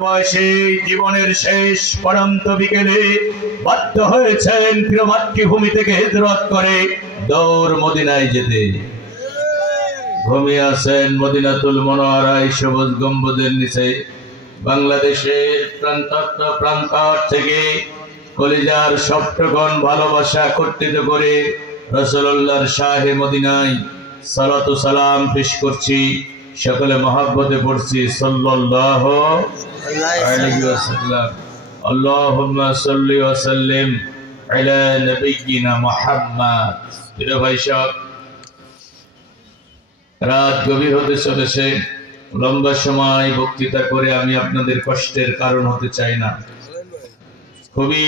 বয়সে জীবনের শেষ পরন্ত বিকেলে বাধ্য হয়েছেন প্রিয় মাতৃভূমি থেকে হিজরত করে দৌড় মদিনায় যেতে। ঘুমিয়ে আছেন মদিনাতুল মুনাওয়ারায় সবুজ গম্বুজের নিচে। বাংলাদেশের প্রান্তর থেকে কলিজার সপ্তগণ ভালোবাসা কর্তৃত করে রাসূলুল্লাহর শাহে মদিনায় সালাতু সালাম পেশ করছি। সকলে মহব্বতে পড়ছি সাল্লাল্লাহু আলাইহি ওয়াসাল্লাম। আল্লাহুম্মা সাল্লি ওয়া সাল্লিম আলা নাবিয়্যিনা মুহাম্মদ। প্রিয় ভাই সব, রাত গভীর হতে চলেছে। লম্বা সময় বক্তৃতা করে আমি আপনাদের কষ্টের কারণ হতে চাই না। খুবই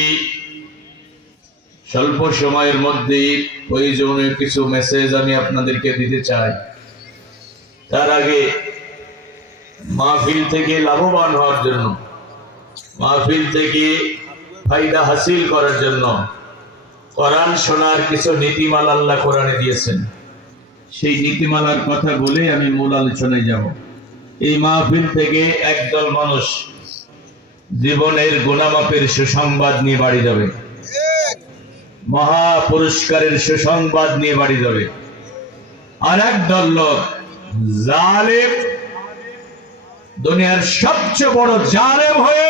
স্বল্প সময়ের মধ্যে প্রয়োজনীয় কিছু মেসেজ আমি আপনাদেরকে দিতে চাই। তার আগে মাহফিল থেকে লাভবান হওয়ার জন্য, মাহফিল থেকে ফায়দা হাসিল করার জন্য কোরআন শোনার কিছু নীতিমালা আল্লাহ কোরআনে দিয়েছেন। সেই নীতিমালার কথা বলে আমি মূল আলোচনায় যাব। এই মাহফিল থেকে একদল মানুষ জীবনের গুণামাপের সুসংবাদ নিয়ে বাড়ি যাবে, মহা পুরস্কারের সুসংবাদ নিয়ে বাড়ি যাবে। আর একদল লোক জালেম, দুনিয়ার সবচেয়ে বড় জালেম হয়ে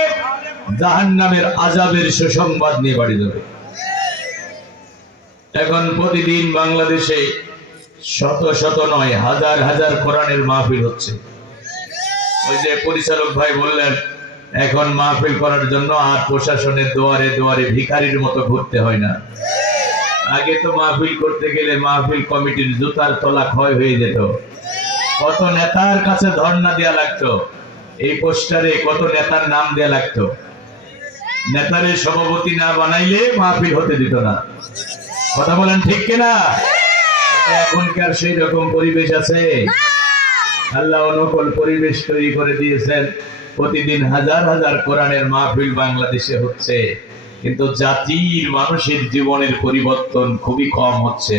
জাহান্নামের আযাবের সুসংবাদ নিয়ে বাড়ি যাবে। এখন প্রতিদিন বাংলাদেশে শত শত নয় হাজার হাজার কোরআনের মাহফিল হচ্ছে। ওই যে পরিচালক ভাই বললেন, এখন মাহফিল করার জন্য আর প্রশাসনের দুয়ারে দুয়ারে ভিখারির মতো ঘুরতে হয় না। আগে তো মাহফিল করতে গেলে মাহফিল কমিটির জুতার তলা ক্ষয় হয়ে যেত, কত নেতার কাছে ধর্ণা দেয়া লাগতো, এই পোস্টারে কত নেতার নাম দেয়া লাগতো। নেতারে সভাপতি না বানাইলে মাহফিল হতে দিত না। কথা বলেন ঠিক কিনা? এখনকার সেই রকম পরিবেশ আছে? আল্লাহ অনুকূল পরিবেশ তৈরি করে দিয়েছেন। প্রতিদিন হাজার হাজার কোরআনের মাহফিল বাংলাদেশে হচ্ছে, কিন্তু জাতির মানুষের জীবনের পরিবর্তন খুবই কম হচ্ছে।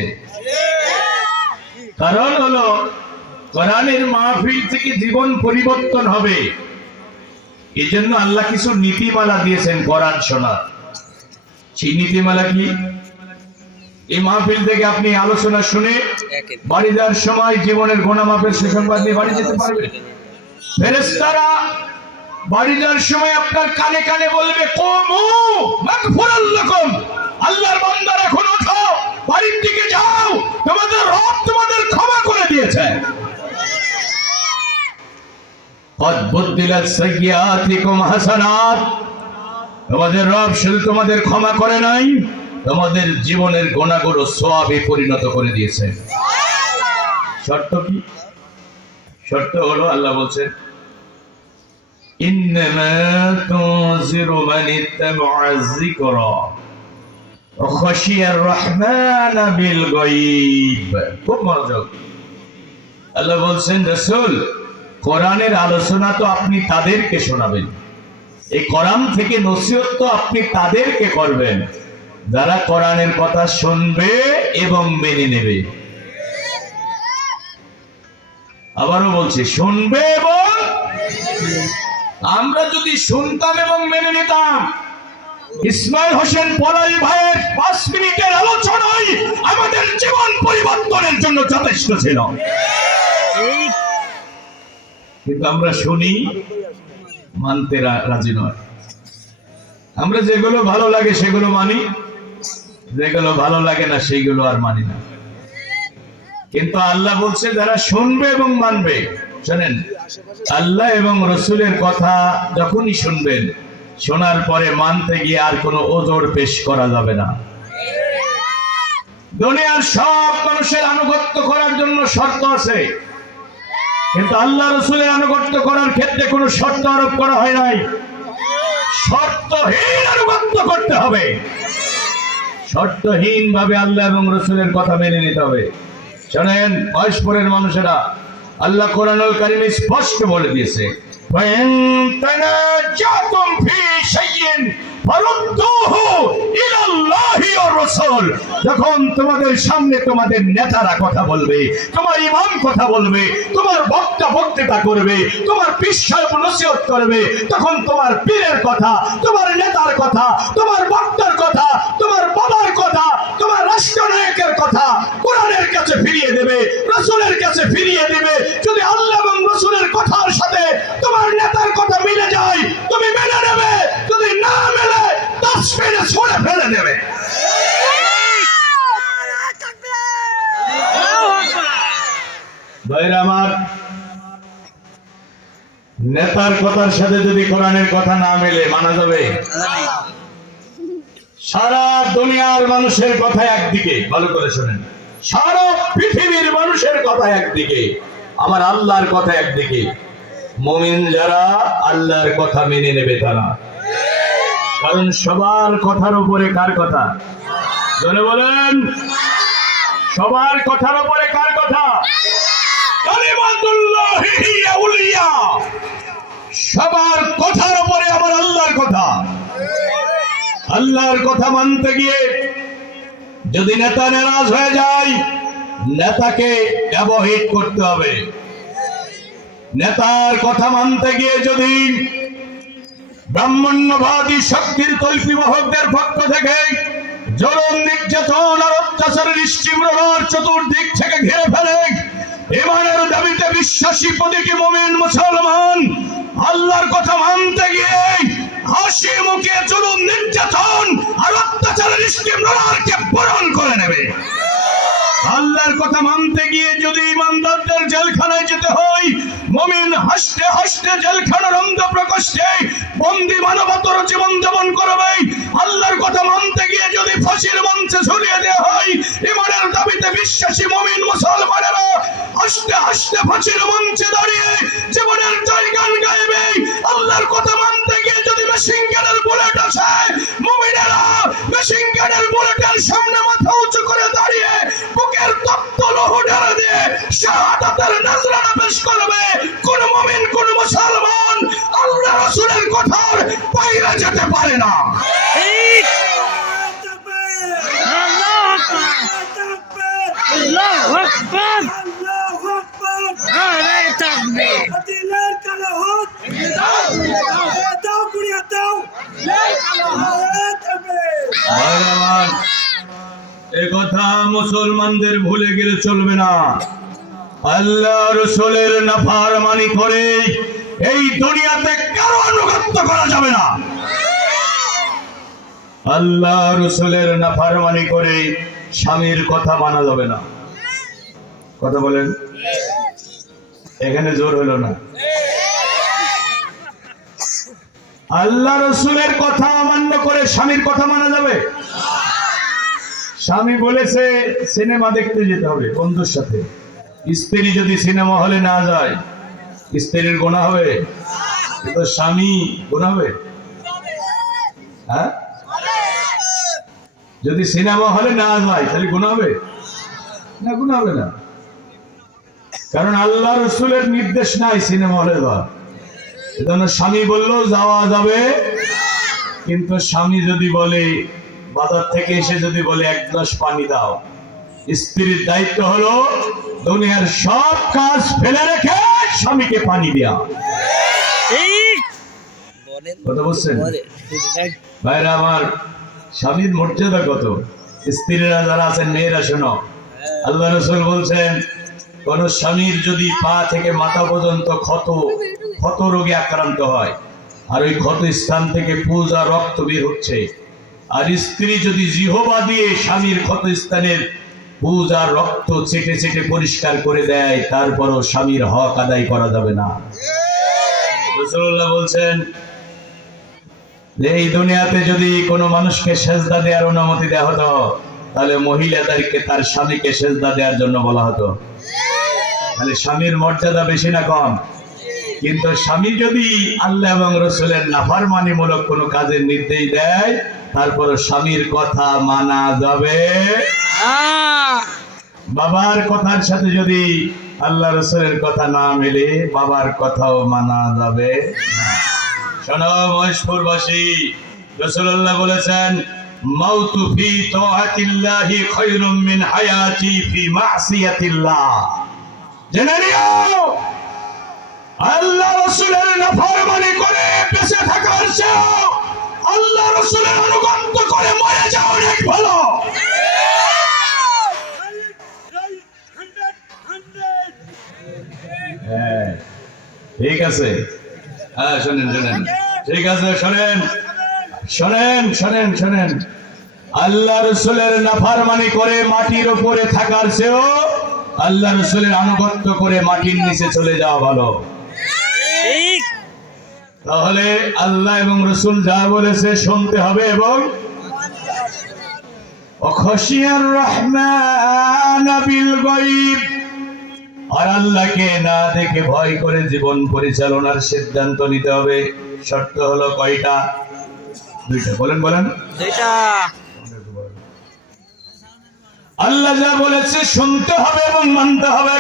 কারণ হলো কোরআনের মাহফিল থেকে জীবন পরিবর্তন হবে, এই জন্য আল্লাহ কিছু নীতিমালা দিয়েছেন কোরআন শোনার। সেই নীতিমালা কি? এই মাহফিল থেকে আপনি আলোচনা শুনে বাড়ি যাওয়ার সময় জীবনের গুণামাপের সুসংবাদ নিয়ে বাড়ি যেতে পারবেন। ফেরেশতারা বাড়ি যাওয়ার সময় আপনার কানে কানে বলবে, কুমু মাগফুরাল লাকুম, আল্লাহর বান্দারা এখন ওঠো, বাড়ির দিকে যাও, তোমাদের রব তোমাদের ক্ষমা করে দিয়েছে। কদ বুদ্দিলাত সাইয়্যাতিকুম হাসানাত, তোমাদের রব শুধু তোমাদের ক্ষমা করে নাই, তোমাদের জীবনের গুনাহগুলো সওয়াবে পরিণত করে দিয়েছে। শর্ত কি? শর্ত হলো আল্লাহ বলছেন, ইন্নামা তুনজিরু মান ইত্তাবা'আজ যিকরা ওয়া খাশিয়ার রহমান বিল গায়ব। খুব মনোযোগ। আল্লাহ বলছেন, রাসূল কোরআনের আলোচনা তো আপনি তাদেরকে শোনাবেন, এই কোরআন থেকে নসিহত তো আপনি তাদেরকে করবেন যারা কোরআনের কথা শুনবে এবং মেনে নেবে। আবারও বলছি, শুনবে এবং আমরা যদি শুনতাম এবং মেনে নিতাম, ইসমাইল হোসেন পলাশী ভাইয়ের 5 মিনিটের আলোচনায় আমাদের জীবন পরিবর্তনের জন্য যথেষ্ট ছিল। কিন্তু আমরা শুনি, মানতে রাজি নয়। আমরা যেগুলো ভালো লাগে সেগুলো মানি, যেগুলো ভালো লাগে না সেইগুলো আর মানি না। কিন্তু আল্লাহ বলছে যারা শুনবে এবং মানবে। শোনেন, আল্লাহ এবং রাসূলের কথা যখনই শুনবেন, শোনার পরে মানতে গিয়ে আর কোনো ওজর পেশ করা যাবে না। দুনিয়ার সব মানুষের আনুগত্য করার জন্য শর্ত আছে, কিন্তু আল্লাহ রাসূলের আনুগত্য করার ক্ষেত্রে কোনো শর্ত আরোপ করা হয় নাই। শর্তহীন আনুগত্য করতে হবে, শর্তহীন ভাবে আল্লাহ এবং রাসূলের কথা মেনে নিতে হবে। শোনেন বয়স্পরের মানুষেরা, আল্লাহ কোরআনুল কারীমে স্পষ্ট বলে দিয়েছে, ওয়াইন তানাজাতুম ফি শাইইন ফারুদ্দুহু ইলাল্লাহি ওয়া রাসূল। বছর যখন তোমাদের সামনে তোমাদের নেতারা কথা বলবে, তোমার ইমাম কথা বলবে, তোমার বক্তা বক্তৃতা করবে, তোমার পীর সাহেব নসিহত করবে, তখন তোমার পীরের কথা, তোমার নেতার কথা, তোমার বক্তার কথা, তোমার বাবার কথা, তোমার রাষ্ট্রনায়কের কথা কোরআনের কাছে ফিরিয়ে দেবে, রাসূলের কাছে ফিরিয়ে দেবে। যদি আল্লাহ এবং রাসূলের কথার সাথে তোমার নেতার কথা মিলে যায় তুমি মেনে নেবে, যদি না মেলে তাসবিহ ছুঁড়ে ফেলে দেবে। ভাইরা আমার, নেতার কথার সাথে যদি কোরআনের কথা না মেলে মানা যাবে? সারা দুনিয়ার মানুষের কথা একদিকে, ভালো করে শুনেন, সারা পৃথিবীর মানুষের কথা একদিকে, আমার আল্লাহর কথা একদিকে। মুমিন যারা আল্লাহর কথা মেনে নেবে তারা, কারণ সবার কথার উপরে কার কথা? জোরে বলেন, সবার কথার উপরে কার কথা? কালিমাতুল্লাহি হিয়া উলিয়া, সবার কথার উপরে আমার আল্লাহর কথা। আল্লাহর কথা মানতে গিয়ে যদি নেতা নারাজ হয়ে যায়, নেতাকে অ্যাভয়েড করতে হবে। নেতার কথা মানতে গিয়ে যদি ব্রাহ্মণ্যবাদী শক্তির তল্পিবাহকদের পক্ষ থেকে জুলুম, নির্যাতন আর অত্যাচারের স্টিমরোলার চতুর্দিক থেকে ঘিরে ফেলে, ইমানের দাবিতে বিশ্বাসী প্রতীকী মুমিন মুসলমান আল্লাহর কথা মানতে গিয়ে হাসি মুখে জুলুম, নির্যাতন আর অত্যাচারের স্টিমরোলারকে বরণ করে নেবে। আল্লাহর কথা মানতে গিয়ে যদি ইমানদারদের জেলখানায় যেতে হয়, মুমিন হাসতে হাসতে জেলখানার অন্ধ প্রকোষ্ঠে বন্দী মানবতর জীবন যাপন করবে। আল্লাহর কথা মানতে গিয়ে যদি ফাঁসির মঞ্চে ঝুলিয়ে দেওয়া হয়, ইমানের দাবিতে বিশ্বাসী মুমিন মুসলমানেরা হাসতে হাসতে ফাঁসির মঞ্চে দাঁড়িয়ে জীবনের জয়গান গাইবে। আল্লাহর কথা মানতে গিয়ে যদি মেশিন গানের বুলেট আসে, মুমিনেরা মেশিন গানের বুলেটের সামনে মাথা উঁচু করে দাঁড়িয়ে বুকের তপ্ত লহু ঢেলে দিয়ে শাহাদাতের নজরানা পেশ করবে। কোন মুমিন, কোন মুসলমান আল্লাহ রাসূলের কথার বাইরে যেতে পারে না। আল্লাহু আকবার, আল্লাহু আকবার, নারে তাকবীর, দিলের কালো হক দাও গুড়িয়া দাও, নারে তাকবীর। ভগবান, এই কথা মুসলমানদের ভুলে গেলে চলবে না। আল্লাহ রাসূলের নাফরমানি করে এই দুনিয়াতে কারো আনুগত্য করা যাবে না। আল্লাহ রাসূলের নাফরমানি করে স্বামীর কথা মানা যাবে না। কথা বলেন, এখানে জোর হলো না। আল্লাহ রাসূলের কথা অমান্য করে স্বামীর কথা মানা যাবে? স্বামী বলেছে সিনেমা দেখতে যেতে হবে বন্ধুর সাথে, স্ত্রী যদি সিনেমা হলে না যায় স্ত্রীর গুনাহ হবে? কিন্তু স্বামী গুনাহ হবে? হ্যাঁ, যদি সিনেমা হলে না যায় তাহলে গুনাহ হবে না? গুনাহ হবে না, কারণ আল্লাহ রাসূলের নির্দেশ নাই সিনেমা হলে যাওয়া। এজন্য স্বামী বললো যাওয়া যাবে, কিন্তু স্বামী যদি বলে, বাজার থেকে এসে যদি বলে এক গ্লাস পানি দাও, স্ত্রীর দায়িত্ব হলো দুনিয়ার সব কাজ ফেলে রেখে স্বামীকে পানি দেওয়া। কথা বুঝছেন ভাইরা আমার? স্বামীর মর্যাদা কত! স্ত্রীরা যারা আছেন, মেয়েরা শোনো, আল্লাহ রাসূল বলছেন কোন স্বামীর যদি পা থেকে মাথা পর্যন্ত ক্ষত রোগে আক্রান্ত হয়, আর ওই ক্ষত স্থান থেকে পুজ আর রক্ত বের হচ্ছে, আর স্ত্রী যদি জিহ্বা দিয়ে স্বামীর ক্ষত স্থানের পুজ আর রক্ত চেটে চেটে পরিষ্কার করে দেয়, তারপরও স্বামীর হক আদায় করা যাবে না। রাসূলুল্লাহ বলছেন যে এই দুনিয়াতে যদি কোনো মানুষকে সেজদা দেওয়ার অনুমতি দেওয়া হতো, তাহলে মহিলাদেরকে তার স্বামীকে সেজদা দেওয়ার জন্য বলা হতো। তাহলে স্বামীর মর্যাদা বেশি না কম? কিন্তু স্বামী যদি আল্লাহ এবং রাসূলের নাফরমানিমূলক কোনো কাজের নির্দেশ দেয়, তারপর স্বামীর কথা মানা যাবে। বাবার কথার সাথে যদি আল্লাহ রাসূলের কথা না মেলে, বাবার কথাও মানা যাবে। শোনো মহেশপুরবাসী, রাসূলুল্লাহ বলেছেন মাউতু ফি তাআতিল্লাহি খায়রুম মিন হায়াতি ফি মাসিয়াতিল্লাহ। জেনে নিও আল্লাহ রাসূলের নাফরমানি করে বেঁচে থাকার চেয়ে আল্লাহ রাসূলের অনুগত করে মরে যাওয়া অনেক ভালো। হ্যাঁ ঠিক আছে, হ্যাঁ শোনেন শোনেন, ঠিক আছে শোনেন শোনেন শোনেন শোনেন, আল্লাহ রাসূলের নাফরমানি করে মাটির উপরে থাকার চেয়েও আল্লাহ রাসূলের আনুগত্য করে মাটির নিচে চলে যাওয়া ভালো। তাহলে আল্লাহ এবং রাসূল যা বলেছে শুনতে হবে এবং অখশিয়ার রহমান বিল গায়ব, আর আল্লাহকে না দেখে ভয় করে জীবন পরিচালনার সিদ্ধান্ত নিতে হবে। শর্ত হলো কয়টা? দুইটা। বলেন বলেন। দুইটা। আল্লাহ যা বলেছে শুনতে হবে এবং মানতে হবে।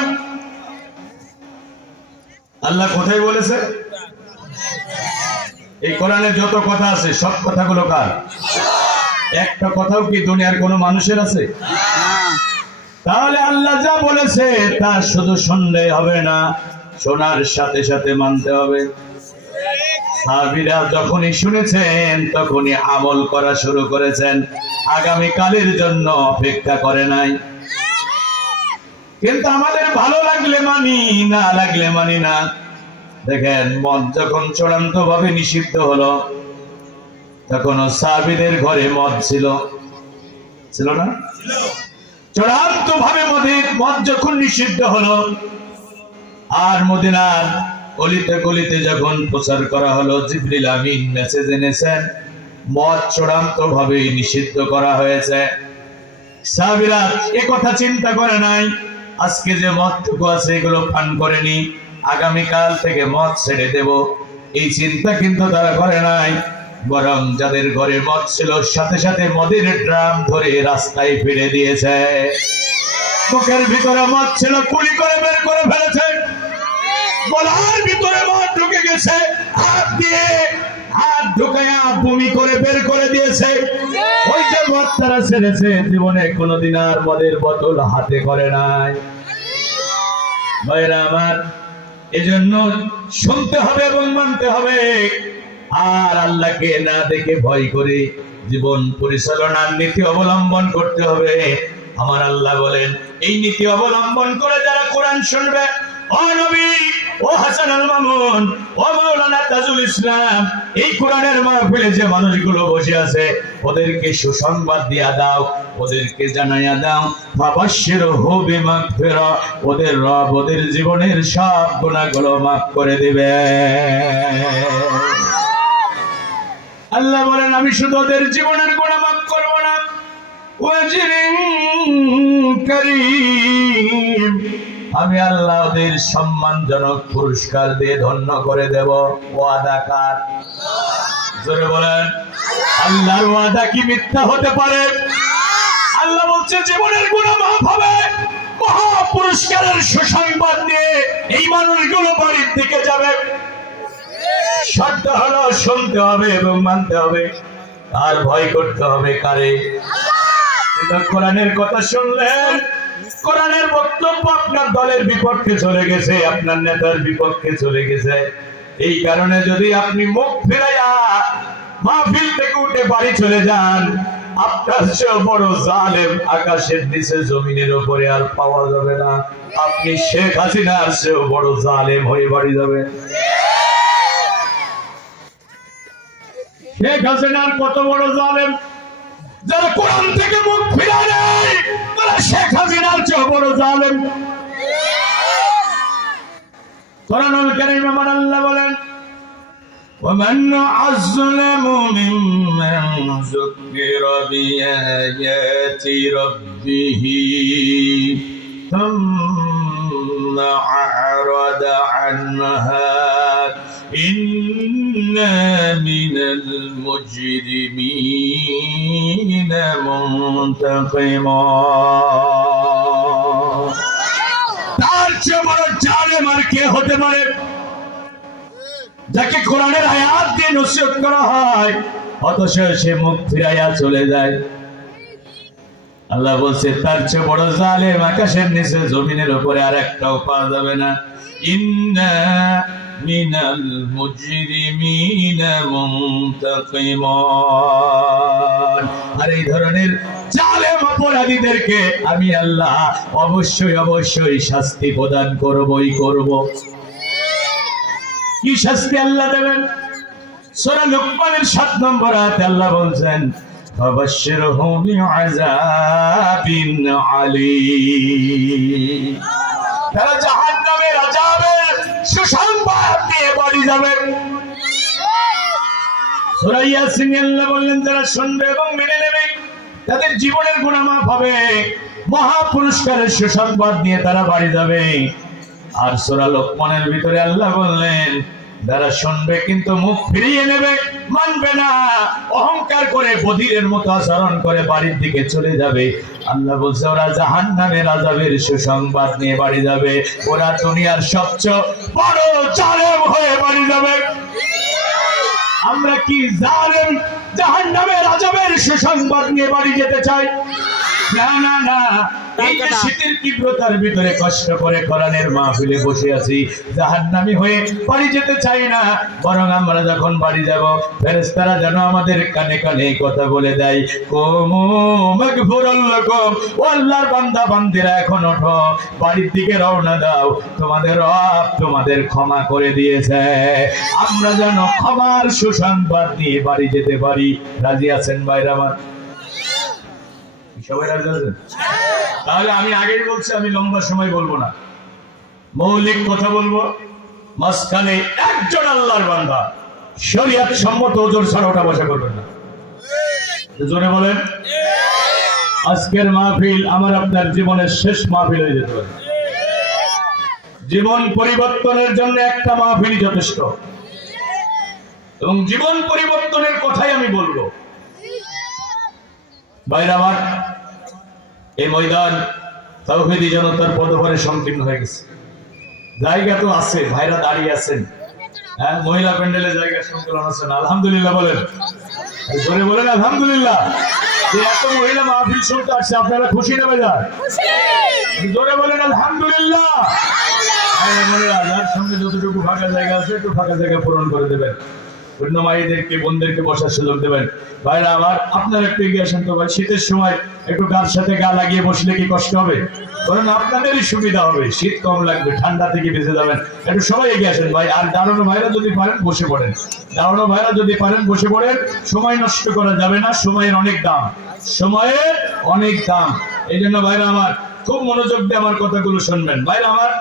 আল্লাহ কোথায় বলেছে? এই কোরআনে যত কথা আছে সব কথাগুলো কার? একটা কথাও কি দুনিয়ার কোনো মানুষের আছে? তাহলে আল্লাহ যা বলেছে তা শুধু শুনলে হবে না, শোনার সাথে সাথে মানতে হবে। সাহাবীরা যখনই শুনেছেন তখনই আমল করা শুরু করেছেন, আগামী কালের জন্য অপেক্ষা করে নাই। কিন্তু আমাদের ভালো লাগলে মানি, না লাগলে মানি না। দেখেন মদ যখন চূড়ান্ত ভাবে নিষিদ্ধ হলো তখন সাহাবীদের ঘরে মদ ছিল, ছিল না? চূড়ান্ত ভাবে মদ যখন নিষিদ্ধ হলো আর মদিনার গলিতে গলিতে যখন প্রচার করা হলো, জিবরিল আমিন মেসেজ এনেছেন মদ চূড়ান্ত ভাবে নিষিদ্ধ করা হয়েছে। সাহাবীরা এই কথা চিন্তা করে নাই আজকে যে মদটুকু আছে এগুলো পান করেনি, আগামীকাল থেকে মদ ছেড়ে দেব, এই চিন্তা কিন্তু তারা করে নাই। বরং যাদের ঘরে মদ ছিল সাথে সাথে মদের ড্রাম ধরে রাস্তায় ফেলে দিয়েছে। মুখের ভিতরে মদ ছিল কুলি করে বের করে ফেলেছে, গলার ভিতরে মদ ঢুকে গেছে, হাত ঢুকায়া বমি করে বের করে দিয়েছে। ওই যে মদ তারা ছেড়েছে জীবনে কোনোদিন আর মদের বোতল হাতে করে নাই। ভাইরা আমার, এজন্য শুনতে হবে এবং মানতে হবে, আর আল্লাহকে না দেখে ভয় করে জীবন পরিচালনার নীতি অবলম্বন করতে হবে। আমার আল্লাহ বলেন এই নীতি অবলম্বন করে যারা কোরআন শুনবে, ও নবী, ও হাসান আল মামুন, ও মাওলানা তাজুল ইসলাম, এই কোরআনের মাহফিলে যে মানুষগুলো বসে আছে ওদেরকে সুসংবাদ দিয়া দাও, ওদেরকে জানাইয়া দাও, ফাবাশশিরহু বিমাগফিরা, ওদের রব ওদের জীবনের সব গুনাহগুলো মাফ করে দিবে। আল্লাহ বলেন আমি শুধু ওদের জীবনের গুনাহ মাফ করব না, ওয়াজরিন কারীম, আমি আল্লাহ ওদের সম্মানজনক পুরস্কার দিয়ে ধন্য করে দেব। ওয়াদা কার? জোরে বলেন। আল্লাহর ওয়াদা কি মিথ্যা হতে পারে? আল্লাহ বলছে জীবনের গুনাহ মাফ হবে, মহা পুরস্কারের সুসংবাদ নিয়ে এই মানুষগুলো বাড়ির দিকে যাবে। শর্ত হলো শুনতে হবে এবং মানতে হবে, আর ভয় করতে হবে কারে? কোরআনের কথা শুনলেন, কোরআনের বক্তব্য আপনার দলের বিপক্ষে চলে গেছে, আপনার নেতার বিপক্ষে চলে গেছে। এই কারণে যদি আপনি মুখ ফিরাইয়া মাহফিল থেকে উঠে বাড়ি চলে যান, আপনার চেয়ে বড় জালেম আকাশের নিচে জমিনের উপরে আর পাওয়া যাবে না। আপনি শেখ হাসিনার চেয়েও বড় জালেম হয়ে বাড়ি যাবেন। শেখ হাসিনার কত বড় জালেম, যারা কোরআন থেকে মুখ ফিরায় নেয় তারা শেখ হাসিনার চেয়ে বড় জালেম। কোরআনুল কারীমে আমার আল্লাহ বলেন ومن أظلم ممن ذكر بآيات ربه ثم أعرض عنها إنا من المجرمين منتقمون। তার চেয়ে বড় জালেম আর কে হতে পারে? যাকে কোরআনের আয়াত দিয়ে নসিহত করা হয় অথচ সে মুখ ফিরাইয়া চলে যায়। আল্লাহ বলছে তার চেয়ে বড় জালেম আকাশের নিচে জমিনের উপরে আর একটাও পাওয়া যাবে না। ইন্না মিনাল মুজরিমিনা মুনতাকিমুন। আর এই ধরনের জালেম অপরাধীদেরকে আমি আল্লাহ অবশ্যই অবশ্যই শাস্তি প্রদান করবই করব। কি শাস্তি আল্লাহ দেবেন? সূরা লুকমানের ৭ নম্বর আয়াতে আল্লাহ বলছেন ফাবাশশিরহুম বিআযাবিন আলীম। তারা জাহান্নামের আযাবের সুসংবাদ নিয়ে বাড়ি যাবে। সূরা ইয়াসিন আল্লাহ বললেন যারা শুনবে এবং মেনে নেবে তাদের জীবনের গুনাহ মাফ হবে, মহা পুরস্কারের সুসংবাদ নিয়ে তারা বাড়ি যাবে। আর সূরা লোকমানের ভিতরে আল্লাহ বললেন যারা শুনবে কিন্তু মুখ ফিরিয়ে নেবে, মানবে না, অহংকার করে বধিরের মতো আচরণ করে বাড়ির দিকে চলে যাবে, আল্লাহ বলছে ওরা জাহান্নামের আযাবের সুসংবাদ নিয়ে বাড়ি যাবে। ওরা দুনিয়ার সবচেয়ে বড় জালেম হয়ে বাড়ি যাবে। আমরা কি জালেম জাহান্নামের আযাবের সুসংবাদ নিয়ে বাড়ি যেতে চাই? না না না, এই যে শীতের তীব্রতার ভিতরে কষ্ট করে কোরআনের মাহফিলে বসে আছি, জাহান্নামী হয়ে বাড়ি যেতে চাই না। বরং আমরা যখন বাড়ি যাব ফেরেশতারা যেন আমাদের কানে কানে কথা বলে দেয়, কুমু মাগফুরুল লাকুম, ও আল্লাহর বান্দা বান্দিরা এখন ওঠো, বাড়ির দিকে রওনা দাও, তোমাদের রব তোমাদের ক্ষমা করে দিয়েছে। আমরা যেন ক্ষমার সুসংবাদ নিয়ে বাড়ি যেতে পারি। রাজি আছেন ভাইরা আমার? সবাই রাজি আছেন? তাহলে আমি আগেই বলছি আমি লম্বা সময় বলবো না, মৌলিক কথা বলবো। মাঝখানে একজন আল্লাহর বান্দা শরীয়ত সম্মত ওজোর ছাড়া ওঠা বসা করবেন না। জোরে বলেন। আজকের মাহফিল আমার আপনার জীবনের শেষ মাহফিল হয়ে যেতে পারে। জীবন পরিবর্তনের জন্য একটা মাহফিলই যথেষ্ট, এবং জীবন পরিবর্তনের কথাই আমি বলবো। ভাইরা আমার, এই ময়দান তাওহীদি জনতার পদভারে সংকীর্ণ হয়ে গেছে। জায়গা তো আছে, ভাইরা দাঁড়িয়ে আছেন, হ্যাঁ, মহিলা প্যান্ডেলে জায়গা সংকলন আছেন, আলহামদুলিল্লাহ বলেন, জোরে বলেন আলহামদুলিল্লাহ। যে এত মহিলা মাহফিল শুনতে আসছে, আপনারা খুশি না বেজার? জোরে বলেন আলহামদুলিল্লাহ। যার সঙ্গে যতটুকু ফাঁকা জায়গা আছে একটু ফাঁকা জায়গা পূরণ করে দেবেন, অন্য মায়েদেরকে বোনদেরকে বসার সুযোগ দেবেন। ভাইরা আমার, আপনারা একটু এগিয়ে আসেন তো ভাই। শীতের সময় একটু গার সাথে গা লাগিয়ে বসলে কি কষ্ট হবে? বরং আপনাদেরই সুবিধা হবে, শীত কম লাগবে, ঠান্ডা থেকে বেঁচে যাবেন। একটু সবাই এগিয়ে আসেন ভাই। আর দাঁড়ানো ভাইরা যদি পারেন বসে পড়েন, দাঁড়ানো ভাইরা যদি পারেন বসে পড়েন। সময় নষ্ট করা যাবে না, সময়ের অনেক দাম, সময়ের অনেক দাম। এই জন্য ভাইরা আমার খুব মনোযোগ দিয়ে আমার কথাগুলো শুনবেন। ভাইরা আমার,